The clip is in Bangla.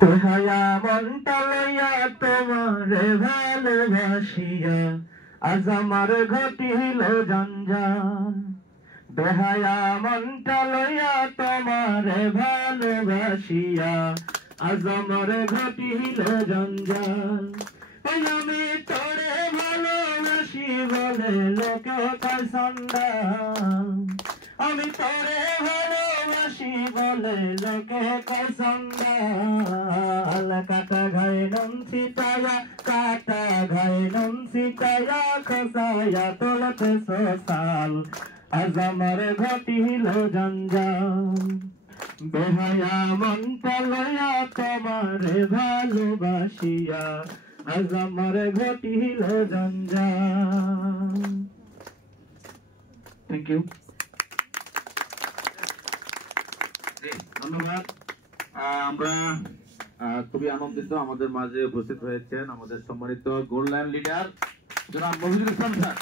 বেহায়া মনটা লইয়া তোমারে ভালোবাসিয়া আজ আমার ঘটিল জঞ্জাল। বেহায়া মনটা লইয়া তোমারে ভালোবাসিয়া আজ আমার ঘটিল জঞ্জাল। আমি তোরে ভালোবাসি বলে লোকে কয় সন্ধান, আমি তোরে ভালোবাসি বলে লোকে কয় সন্ধান। কাটা ঘায়ে নুন ছিটায়া, কাটা ঘায়ে নুন ছিটায়া, খসায়া তোলতে সোসাল আজ আমার ঘটিল জঞ্জাল। বেহায়া মনটা লইয়া তোমারে ভালোবাসিয়া আজ আমার ঘটিল জঞ্জাল। থ্যাংক ইউ, ধন্যবাদ। আমরা খুবই আনন্দিত আমাদের মাঝে উপস্থিত হয়েছেন আমাদের সম্মানিত গোল্ডলাইন লিডার জনাব মফিজুল ইসলাম স্যার।